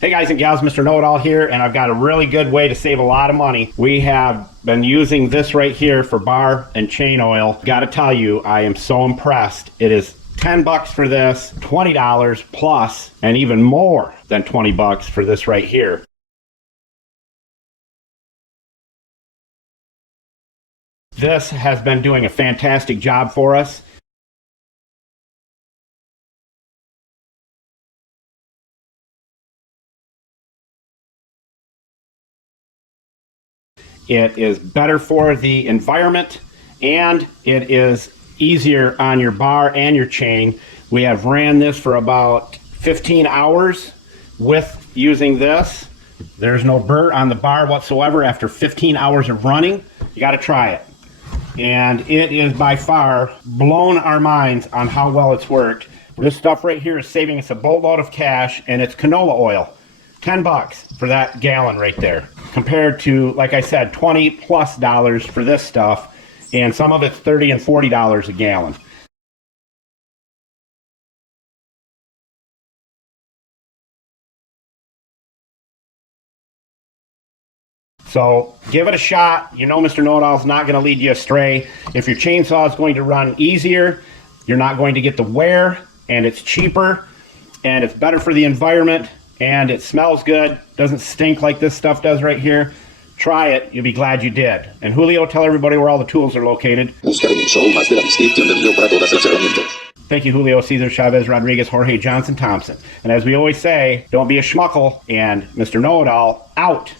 Hey guys and gals, Mr. Know-It-All here, and I've got a really good way to save a lot of money. We have been using this right here for bar and chain oil. Gotta tell you, I am so impressed. It is 10 bucks for this, $20 plus, and even more than 20 bucks for this right here. This has been doing a fantastic job for us. It is better for the environment, and it is easier on your bar and your chain. We have ran this for about 15 hours with using this. There's no burr on the bar whatsoever after 15 hours of running. You got to try it. And it is by far blown our minds on how well it's worked. This stuff right here is saving us a boatload of cash, and it's canola oil. 10 bucks for that gallon right there, compared to, like I said, 20 plus dollars for this stuff, and some of it's 30 and $40 a gallon. So give it a shot. You know Mr. Know-It-All is not going to lead you astray. If your chainsaw is going to run easier, you're not going to get the wear, and it's cheaper, and it's better for the environment, and it smells good, doesn't stink like this stuff does right here. Try it, you'll be glad you did. And Julio, tell everybody where all the tools are located. Buscar en el show más de la descripción del video para todas las herramientas. Thank you, Julio, Cesar, Chavez, Rodriguez, Jorge, Johnson, Thompson. And as we always say, don't be a schmuckle, and Mr. Know-It-All out.